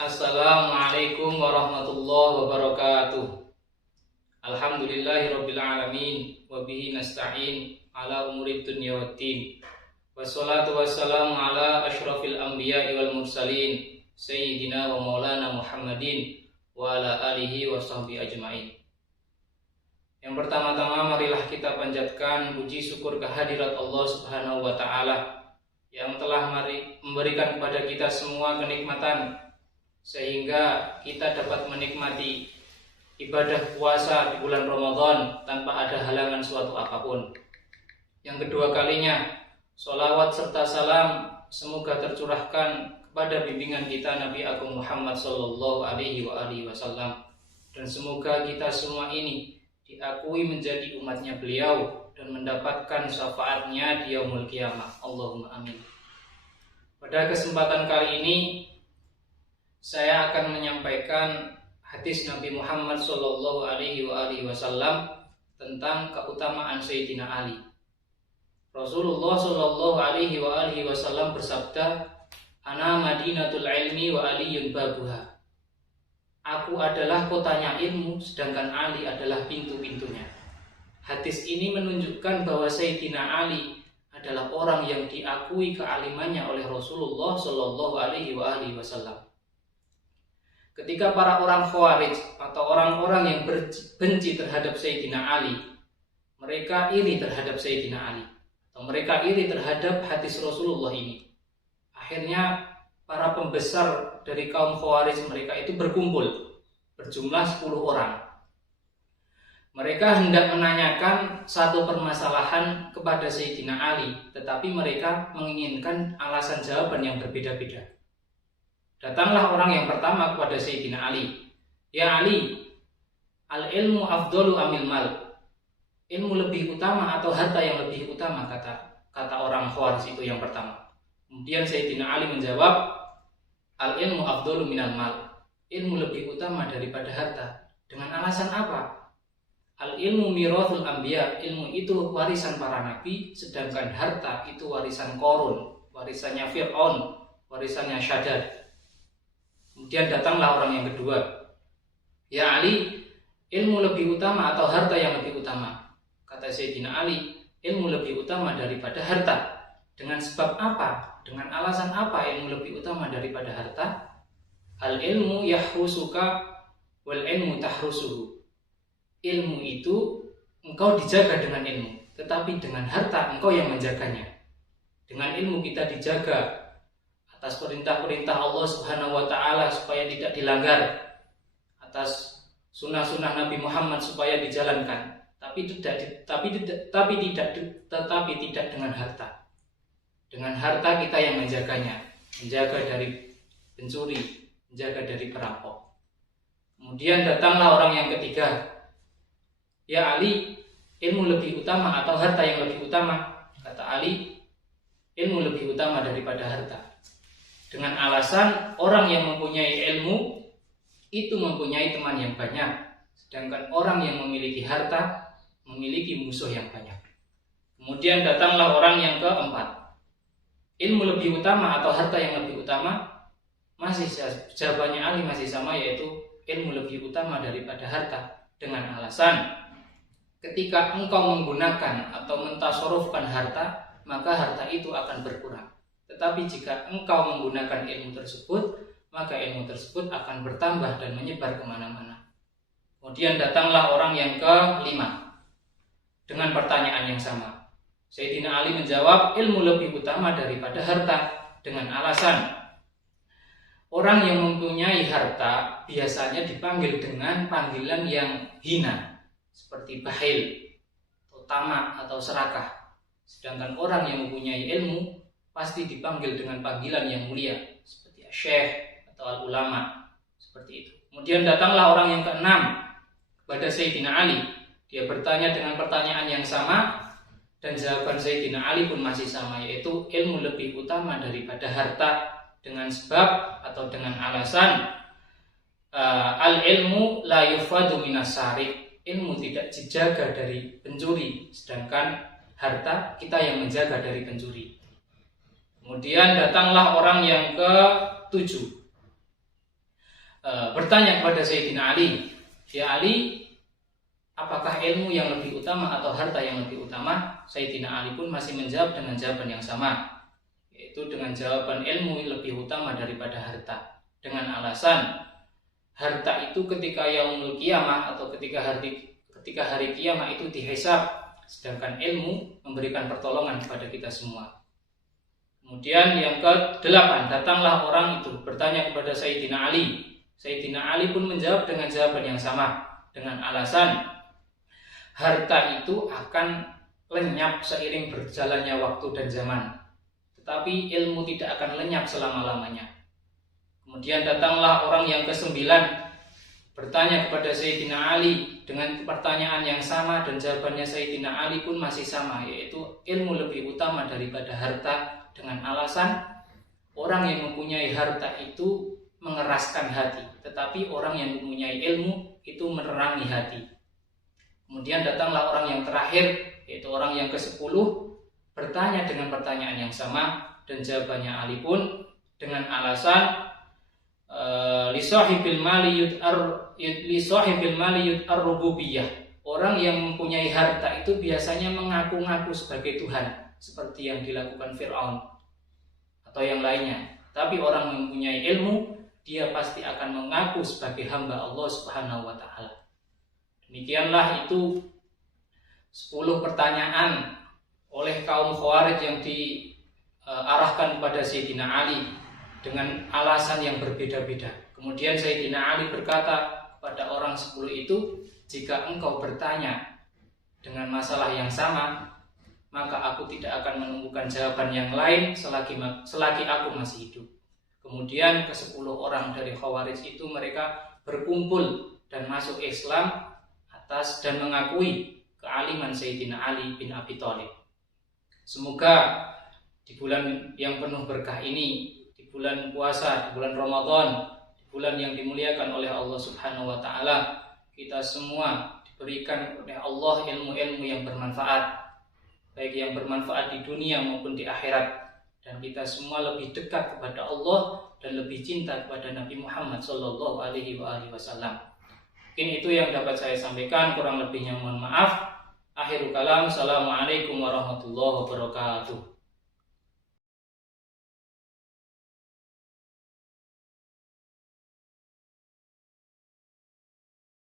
Assalamualaikum warahmatullahi wabarakatuh. Alhamdulillahirabbil alamin wa bihi nasta'in ala umuri dunya waddin. Wassalatu wassalamu ala asyrafil anbiya'i wal mursalin sayyidina wa maulana Muhammadin wa ala alihi wa sahbihi ajmain. Yang pertama-tama marilah kita panjatkan puji syukur kehadirat Allah Subhanahu wa taala yang telah memberikan kepada kita semua kenikmatan sehingga kita dapat menikmati ibadah puasa di bulan Ramadan tanpa ada halangan suatu apapun. Yang kedua kalinya, sholawat serta salam semoga tercurahkan kepada bimbingan kita Nabi Agung Muhammad Sallallahu Alaihi Wasallam, dan semoga kita semua ini diakui menjadi umatnya beliau dan mendapatkan syafaatnya di yaumul qiyamah. Allahumma amin. Pada kesempatan kali ini saya akan menyampaikan hadis Nabi Muhammad Sallallahu Alaihi Wasallam tentang keutamaan Sayyidina Ali. Rasulullah Sallallahu Alaihi Wasallam bersabda, "Ana Madinatul ilmi wa Aliyun babuha." Aku adalah kotanya ilmu, sedangkan Ali adalah pintu-pintunya. Hadis ini menunjukkan bahwa Sayyidina Ali adalah orang yang diakui kealimannya oleh Rasulullah Sallallahu Alaihi Wasallam. Ketika para orang Khawarij atau orang-orang yang benci terhadap Sayyidina Ali, mereka iri terhadap Sayyidina Ali, atau mereka iri terhadap hadis Rasulullah ini. Akhirnya para pembesar dari kaum Khawarij mereka itu berkumpul, berjumlah 10 orang. Mereka hendak menanyakan satu permasalahan kepada Sayyidina Ali, tetapi mereka menginginkan alasan jawaban yang berbeda-beda. Datanglah orang yang pertama kepada Sayyidina Ali. "Ya Ali, al-ilmu afdalu amil mal?" Ilmu lebih utama atau harta yang lebih utama, kata orang Khawarij itu yang pertama. Kemudian Sayyidina Ali menjawab, "Al-ilmu afdalu minal mal." Ilmu lebih utama daripada harta. Dengan alasan apa? Al-ilmu mirathul anbiya. Ilmu itu warisan para nabi, sedangkan harta itu warisan Qarun, warisannya Fir'aun, warisannya Syadad. Kemudian datanglah orang yang kedua. "Ya Ali, ilmu lebih utama atau harta yang lebih utama?" Kata Sayyidina Ali, ilmu lebih utama daripada harta. Dengan sebab apa? Dengan alasan apa ilmu lebih utama daripada harta? Al ilmu yahrusuka wal ilmu tahrusuhu. Ilmu itu engkau dijaga dengan ilmu, tetapi dengan harta engkau yang menjaganya. Dengan ilmu kita dijaga atas perintah-perintah Allah Subhanahu wa taala supaya tidak dilanggar, atas sunnah-sunnah Nabi Muhammad supaya dijalankan, tapi tidak dengan harta. Dengan harta kita yang menjaganya, menjaga dari pencuri, menjaga dari perampok. Kemudian datanglah orang yang ketiga. "Ya Ali, ilmu lebih utama atau harta yang lebih utama?" Kata Ali, ilmu lebih utama daripada harta. Dengan alasan orang yang mempunyai ilmu itu mempunyai teman yang banyak, sedangkan orang yang memiliki harta memiliki musuh yang banyak. Kemudian datanglah orang yang keempat. Ilmu lebih utama atau harta yang lebih utama? Masih jawabannya Ali masih sama, yaitu ilmu lebih utama daripada harta. Dengan alasan ketika engkau menggunakan atau mentasarufkan harta, maka harta itu akan berkurang. Tetapi jika engkau menggunakan ilmu tersebut, maka ilmu tersebut akan bertambah dan menyebar kemana-mana. Kemudian datanglah orang yang kelima dengan pertanyaan yang sama. Sayyidina Ali menjawab, ilmu lebih utama daripada harta. Dengan alasan orang yang mempunyai harta biasanya dipanggil dengan panggilan yang hina, seperti bakhil, atau tamak, atau serakah. Sedangkan orang yang mempunyai ilmu pasti dipanggil dengan panggilan yang mulia, seperti syekh atau al-ulama, seperti itu. Kemudian datanglah orang yang keenam kepada Sayyidina Ali. Dia bertanya dengan pertanyaan yang sama, dan jawaban Sayyidina Ali pun masih sama, yaitu ilmu lebih utama daripada harta. Dengan sebab atau dengan alasan al-ilmu la yufadu minas sariq. Ilmu tidak dijaga dari pencuri, sedangkan harta kita yang menjaga dari pencuri. Kemudian datanglah orang yang ke-7. bertanya kepada Sayyidina Ali, "Ya Ali, apakah ilmu yang lebih utama atau harta yang lebih utama?" Sayyidina Ali pun masih menjawab dengan jawaban yang sama, yaitu dengan jawaban ilmu lebih utama daripada harta, dengan alasan harta itu ketika yaumul qiyamah atau ketika hari kiamat itu dihisab, sedangkan ilmu memberikan pertolongan kepada kita semua. Kemudian yang ke-8, datanglah orang itu bertanya kepada Sayyidina Ali. Sayyidina Ali pun menjawab dengan jawaban yang sama, dengan alasan harta itu akan lenyap seiring berjalannya waktu dan zaman, tetapi ilmu tidak akan lenyap selama-lamanya. Kemudian datanglah orang yang ke-9 bertanya kepada Sayyidina Ali dengan pertanyaan yang sama, dan jawabannya Sayyidina Ali pun masih sama, yaitu ilmu lebih utama daripada harta, dengan alasan orang yang mempunyai harta itu mengeraskan hati, tetapi orang yang mempunyai ilmu itu menerangi hati. Kemudian datanglah orang yang terakhir, yaitu orang yang ke-10 bertanya dengan pertanyaan yang sama, dan jawabannya Ali pun dengan alasan li sahibil mali yud'ar rububiyah. Orang yang mempunyai harta itu biasanya mengaku-ngaku sebagai Tuhan, seperti yang dilakukan Fir'aun atau yang lainnya. Tapi orang yang mempunyai ilmu, dia pasti akan mengaku sebagai hamba Allah Subhanahu wa taala. Demikianlah itu 10 pertanyaan oleh kaum Khawarij yang diarahkan kepada Sayyidina Ali dengan alasan yang berbeda-beda. Kemudian Sayyidina Ali berkata kepada orang 10 itu, "Jika engkau bertanya dengan masalah yang sama, maka aku tidak akan menemukan jawaban yang lain selagi aku masih hidup." Kemudian ke-10 orang dari Khawarij itu mereka berkumpul dan masuk Islam atas dan mengakui kealiman Sayyidina Ali bin Abi Thalib. Semoga di bulan yang penuh berkah ini, di bulan puasa, di bulan Ramadan, di bulan yang dimuliakan oleh Allah Subhanahu wa taala, kita semua diberikan oleh Allah ilmu-ilmu yang bermanfaat, baik yang bermanfaat di dunia maupun di akhirat, dan kita semua lebih dekat kepada Allah dan lebih cinta kepada Nabi Muhammad sallallahu alaihi wasallam. Mungkin itu yang dapat saya sampaikan, kurang lebihnya mohon maaf. Akhirul kalam, assalamualaikum warahmatullahi wabarakatuh.